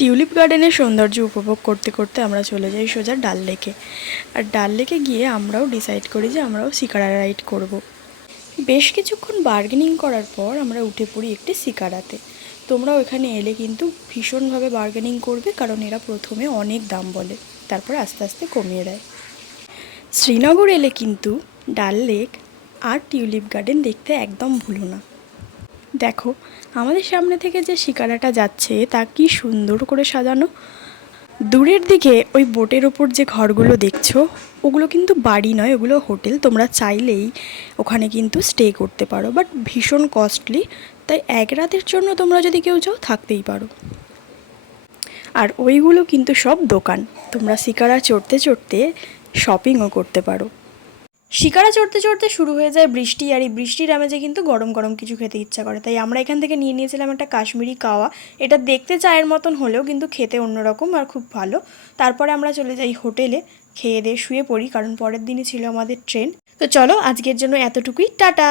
Tulip গার্ডেনের সৌন্দর্য উপভোগ করতে করতে আমরা চলে যাই সোজা ডাল লেকে। আর ডাল লেকে গিয়ে আমরাও ডিসাইড করি যে আমরাও শিকারা রাইড করব। বেশ কিছুক্ষণ বার্গেনিং করার পর আমরা উঠে পড়ি একটি শিকারাতে। তোমরাও এখানে এলে কিন্তু ভীষণভাবে বার্গেনিং করবে, কারণ এরা প্রথমে অনেক দাম বলে, তারপর আস্তে আস্তে কমিয়ে দেয়। শ্রীনগর এলে কিন্তু ডাল লেক আর টিউলিপ গার্ডেন দেখতে একদম ভুলো না। দেখো আমাদের সামনে থেকে যে শিকারাটা যাচ্ছে তা কি সুন্দর করে সাজানো। দূরের দিকে ওই বোটের ওপর যে ঘরগুলো দেখছো ওগুলো কিন্তু বাড়ি নয়, ওগুলো হোটেল। তোমরা চাইলেই ওখানে কিন্তু স্টে করতে পারো, বাট ভীষণ কস্টলি, তাই এক রাতের জন্য তোমরা যদি কেউ যাও থাকতেই পারো। আর ওইগুলো কিন্তু সব দোকান, তোমরা শিকারা চড়তে চড়তে শপিংও করতে পারো। শিকারা চড়তে চড়তে শুরু হয়ে যায় বৃষ্টি, আর এই বৃষ্টির আমেজে কিন্তু গরম গরম কিছু খেতে ইচ্ছা করে, তাই আমরা এখান থেকে নিয়ে নিয়েছিলাম একটা কাশ্মীরি কাওয়া। এটা দেখতে চায়ের মতন হলেও কিন্তু খেতে অন্যরকম আর খুব ভালো। তারপরে আমরা চলে যাই হোটেলে, খেয়ে দিয়ে শুয়ে পড়ি, কারণ পরের দিনই ছিল আমাদের ট্রেন। তো চলো আজকের জন্য এতটুকুই, টাটা।